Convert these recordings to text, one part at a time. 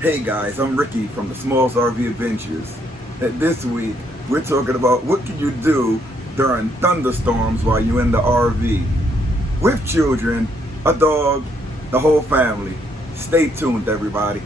Hey guys, I'm Ricky from the Smalls RV Adventures. And this week, we're talking about what can you do during thunderstorms while you're in the RV. With children, a dog, the whole family. Stay tuned, everybody.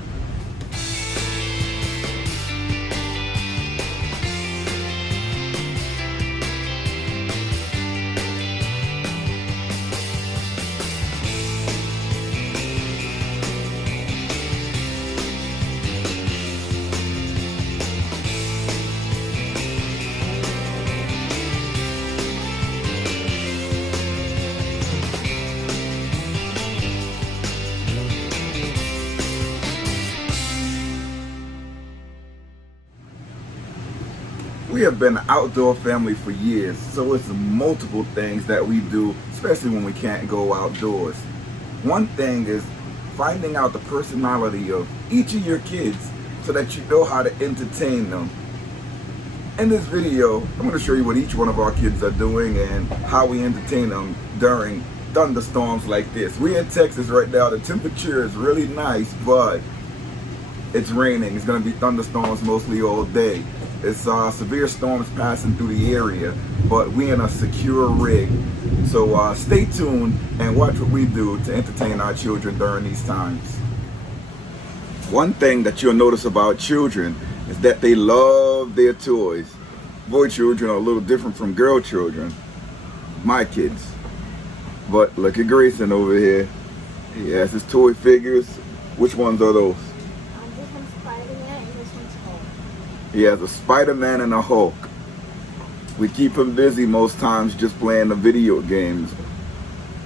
We have been an outdoor family for years, so it's multiple things that we do, especially when we can't go outdoors. One thing is finding out the personality of each of your kids so that you know how to entertain them. In this video, I'm going to show you what each one of our kids are doing and how we entertain them during thunderstorms like this. We're in Texas right now. The temperature is really nice, but it's raining. It's going to be thunderstorms mostly all day. It's severe storms passing through the area, but we're in a secure rig. So stay tuned and watch what we do to entertain our children during these times. One thing that you'll notice about children is that they love their toys. Boy children are a little different from girl children, my kids. But look at Grayson over here. He has his toy figures. Which ones are those? He has a Spider-Man and a Hulk. We keep him busy most times just playing the video games.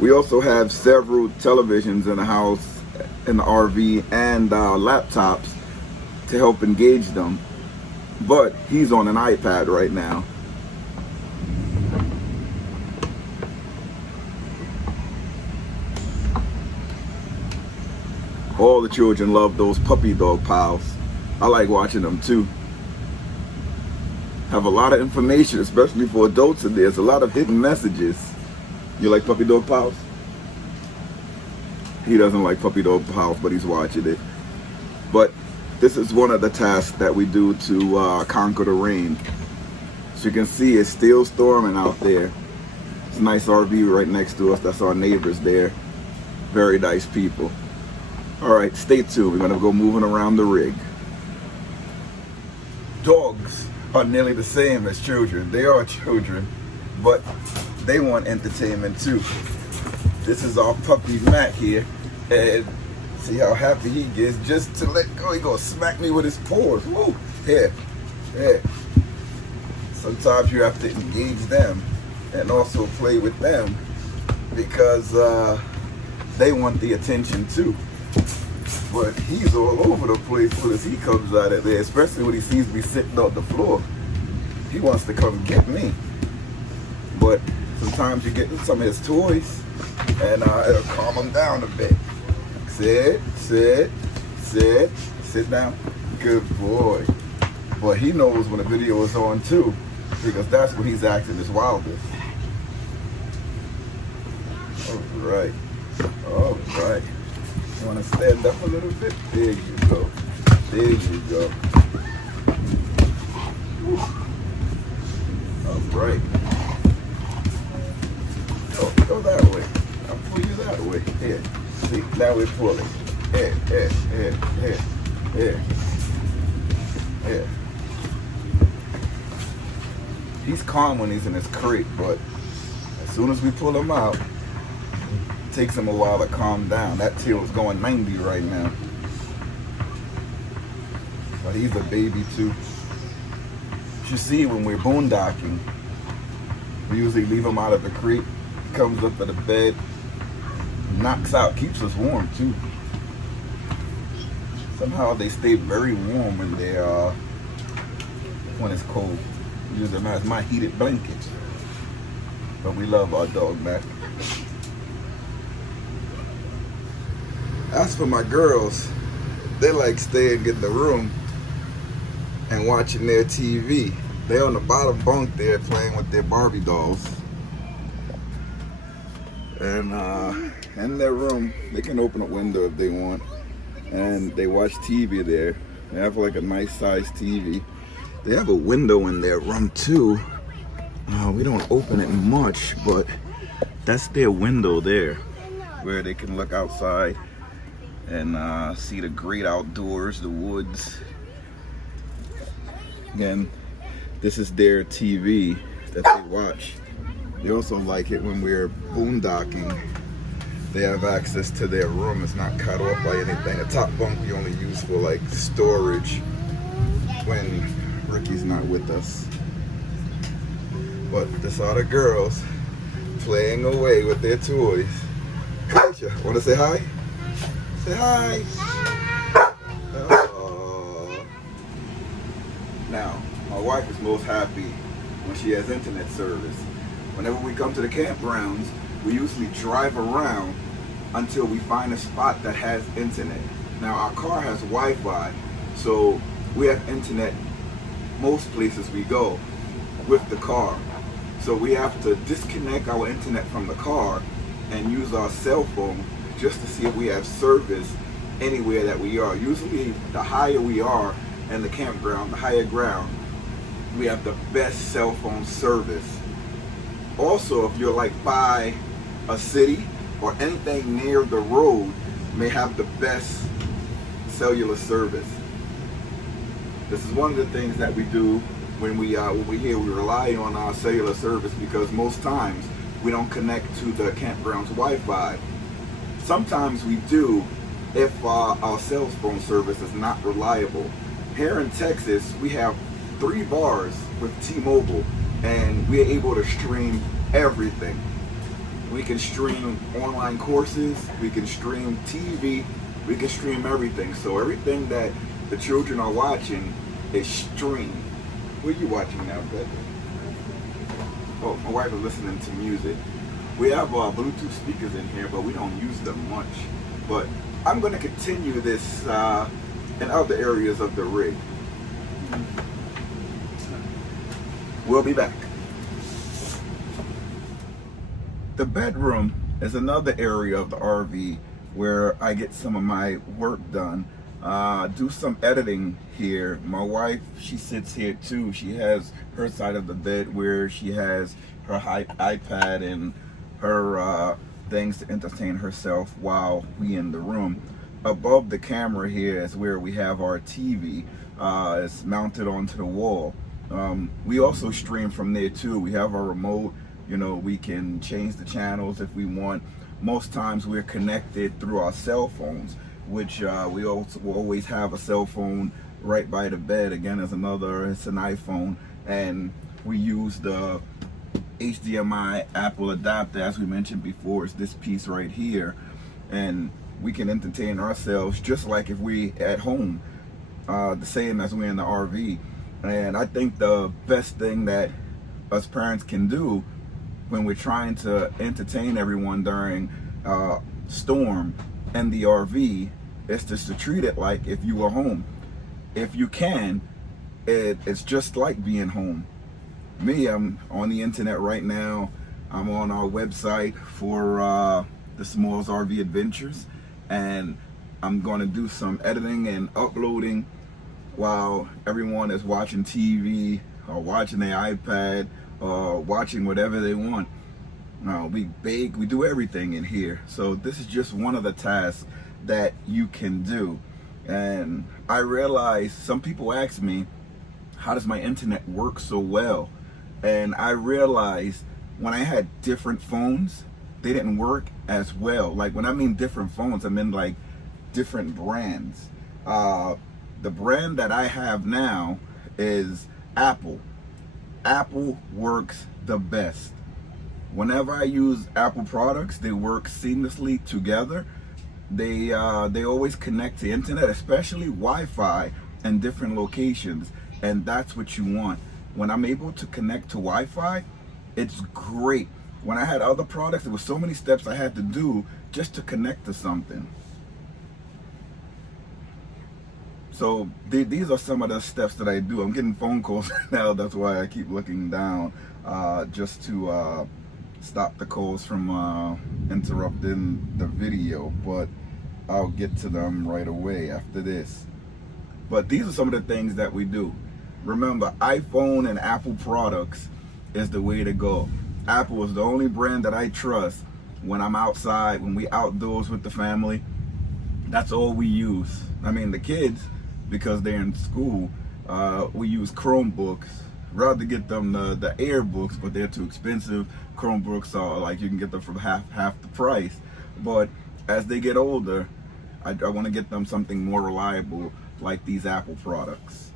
We also have several televisions in the house, in the RV, and laptops to help engage them. But he's on an iPad right now. All the children love those puppy dog pals. I like watching them too. Have a lot of information, especially for adults in there. There's a lot of hidden messages. You like puppy dog pals? He doesn't like puppy dog pals, but he's watching it. But this is one of the tasks that we do to conquer the rain. As you can see, it's still storming out there. It's a nice RV right next to us. That's our neighbors there. Very nice people. All right, stay tuned. We're gonna go moving around the rig. Dogs are nearly the same as children. They are children, but they want entertainment too. This is our puppy Matt here, and see how happy he gets just to let go. He gonna smack me with his paws. Woo! Here, here. Sometimes you have to engage them and also play with them because they want the attention too. But he's all over the place as he comes out of there, especially when he sees me sitting on the floor. He wants to come get me. But sometimes you get some of his toys and it'll calm him down a bit. Sit, sit, sit, sit down. Good boy. But he knows when the video is on too, because that's when he's acting his wildest. All right. All right. You want to stand up a little bit? There you go. There you go. All right. Oh, go that way. I'll pull you that way. Here. See, now we're pulling. Here, here, here, here, here, here. He's calm when he's in his crate, but as soon as we pull him out, takes him a while to calm down. That tail is going 90 right now. But he's a baby too. You should see when we're boondocking, we usually leave him out of the crate. He comes up to the bed, knocks out, keeps us warm too. Somehow they stay very warm when they when it's cold. Use them as my heated blanket. But we love our dog, Mac. As for my girls, they like staying in the room and watching their TV. They're on the bottom bunk there playing with their Barbie dolls. And in their room, they can open a window if they want. and they watch TV there. They have like a nice sized TV. They have a window in their room too. We don't open it much, but that's their window there, where they can look outside and see the great outdoors, the woods. Again, this is their TV that they watch. They also like it when we're boondocking. They have access to their room. It's not cut off by anything. The top bunk we only use for like storage when Ricky's not with us. But this are the girls playing away with their toys. Kaisha, wanna say hi? Say hi. Now, my wife is most happy when she has internet service. Whenever we come to the campgrounds, we usually drive around until we find a spot that has internet. Now, our car has Wi-Fi, so we have internet most places we go with the car. So we have to disconnect our internet from the car and use our cell phone just to see if we have service anywhere that we are. Usually, the higher we are in the campground, the higher ground, we have the best cell phone service. Also, if you're like by a city or anything near the road, may have the best cellular service. This is one of the things that we do when we're here. We rely on our cellular service because most times we don't connect to the campground's Wi-Fi. Sometimes we do if our cell phone service is not reliable. Here in Texas, we have 3 bars with T-Mobile, and we're able to stream everything. We can stream online courses, we can stream TV, we can stream everything. So everything that the children are watching is streamed. What are you watching now, Beth? Oh, my wife is listening to music. We have Bluetooth speakers in here, but we don't use them much. But I'm going to continue this in other areas of the rig. We'll be back. The bedroom is another area of the RV where I get some of my work done. Do some editing here. My wife, she sits here too. She has her side of the bed where she has her iPad and her things to entertain herself while we in the room. Above the camera here is where we have our TV. It's mounted onto the wall. We also stream from there too. We have our remote. You know, we can change the channels if we want. Most times we're connected through our cell phones, which we also will always have a cell phone right by the bed. Again, it's an iPhone, and we use the HDMI Apple adapter, as we mentioned before. It's this piece right here, and we can entertain ourselves just like if we at home, the same as we're in the RV. And I think the best thing that us parents can do when we're trying to entertain everyone during storm in the RV is just to treat it like if you were home. If you can, it's just like being home. Me, I'm on the internet right now. I'm on our website for the Smalls RV Adventures, and I'm going to do some editing and uploading while everyone is watching TV or watching their iPad or watching whatever they want. We bake, we do everything in here. So this is just one of the tasks that you can do. And I realize some people ask me, how does my internet work so well? And I realized when I had different phones, they didn't work as well. Like when I mean different phones, I mean like different brands. The brand that I have now is Apple. Apple works the best. Whenever I use Apple products, they work seamlessly together. They always connect to internet, especially Wi-Fi in different locations, and that's what you want. When I'm able to connect to Wi-Fi, it's great. When I had other products, there were so many steps I had to do just to connect to something. So these are some of the steps that I do. I'm getting phone calls now, that's why I keep looking down, just to stop the calls from interrupting the video. But I'll get to them right away after this. But these are some of the things that we do. Remember, iPhone and Apple products is the way to go. Apple is the only brand that I trust when I'm outside, when we outdoors with the family. That's all we use. I mean, the kids, because they're in school, we use Chromebooks. Rather get them the Air books, but they're too expensive. Chromebooks are like, you can get them for half the price. But as they get older, I want to get them something more reliable, like these Apple products.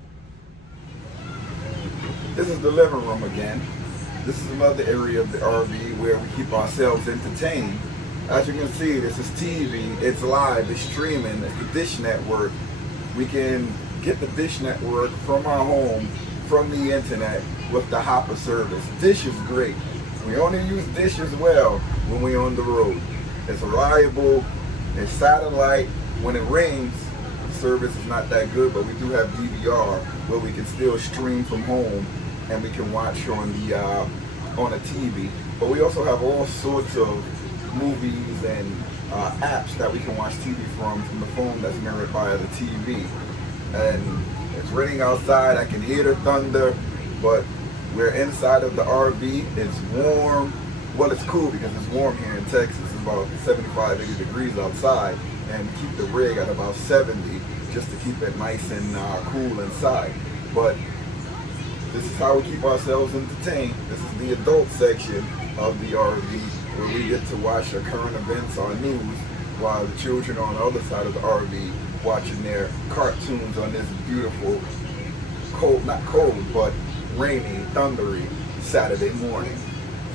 This is the living room again. This is another area of the RV where we keep ourselves entertained. As you can see, this is TV, it's live, it's streaming, it's the Dish Network. We can get the Dish Network from our home, from the internet, with the Hopper service. Dish is great. We only use Dish as well when we're on the road. It's reliable, it's satellite. When it rains, the service is not that good, but we do have DVR where we can still stream from home and we can watch on a TV. But we also have all sorts of movies and apps that we can watch TV from the phone that's mirrored via the TV. And it's raining outside, I can hear the thunder, but we're inside of the RV, it's warm. Well, it's cool because it's warm here in Texas. It's about 75, 80 degrees outside, and keep the rig at about 70 just to keep it nice and cool inside. But this is how we keep ourselves entertained. This is the adult section of the RV where we get to watch the current events on news while the children are on the other side of the RV watching their cartoons on this beautiful, cold, not cold, but rainy, thundery Saturday morning.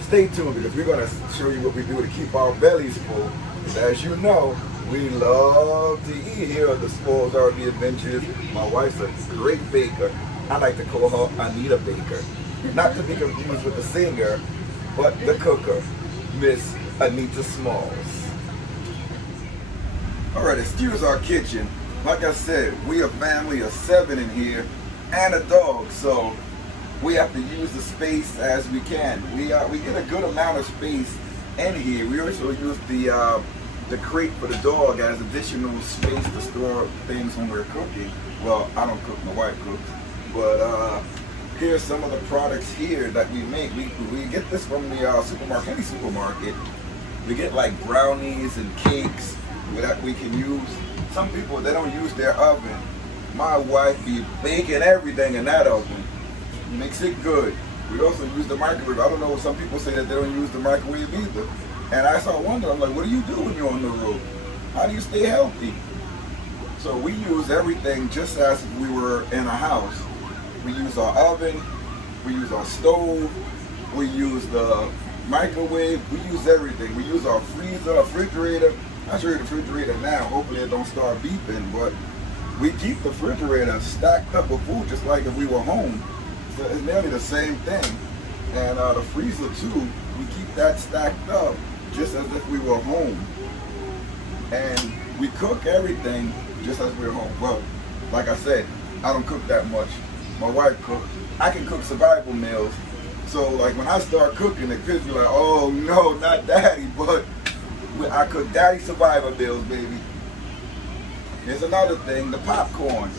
Stay tuned because we're going to show you what we do to keep our bellies full. As you know, we love to eat here at the Spoils RV Adventures. My wife's a great baker. I like to call her Anita Baker. Not to be confused with the singer, but the cooker, Miss Anita Smalls. Alright, excuse our kitchen. Like I said, we a family of 7 in here and a dog, so we have to use the space as we can. We get a good amount of space in here. We also use the crate for the dog as additional space to store things when we're cooking. Well, I don't cook, my wife cooks. But here's some of the products here that we make. We get this from the supermarket, any supermarket. We get like brownies and cakes that we can use. Some people, they don't use their oven. My wife be baking everything in that oven. Makes it good. We also use the microwave. I don't know, some people say that they don't use the microwave either. And I started wondering, I'm like, what do you do when you're on the road? How do you stay healthy? So we use everything just as if we were in a house. We use our oven, we use our stove, we use the microwave, we use everything. We use our freezer, our refrigerator. I'll show you the refrigerator now. Hopefully it don't start beeping, but we keep the refrigerator stacked up with food just like if we were home. So it's nearly the same thing. And the freezer too, we keep that stacked up just as if we were home. And we cook everything just as we're home. Well, like I said, I don't cook that much. My wife cooks. I can cook survival meals. So like when I start cooking, the kids be like, oh no, not daddy, but I cook daddy survival meals, baby. Here's another thing, the popcorn.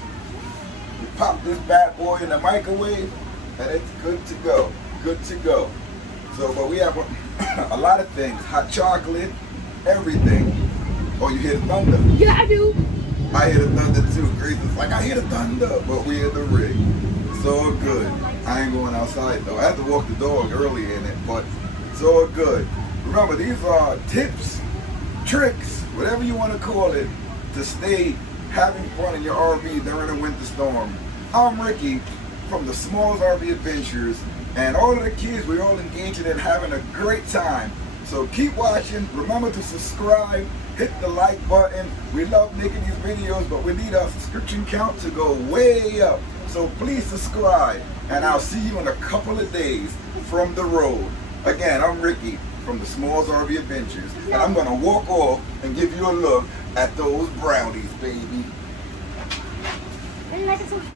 You pop this bad boy in the microwave and it's good to go, good to go. So, but we have a lot of things, hot chocolate, everything. Oh, you hear the thunder? Yeah, I do. I hear the thunder too. Grayson's like, I hear the thunder, but we hear the rig. It's all good. I ain't going outside though. I have to walk the dog early in it, but it's all good. Remember, these are tips, tricks, whatever you want to call it, to stay having fun in your RV during a winter storm. I'm Ricky from the Smalls RV Adventures, and all of the kids, we're all engaging in having a great time. So keep watching. Remember to subscribe, hit the like button. We love making these videos, but we need our subscription count to go way up. So please subscribe, and I'll see you in a couple of days from the road. Again, I'm Ricky from the Smalls RV Adventures, and I'm gonna walk off and give you a look at those brownies, baby.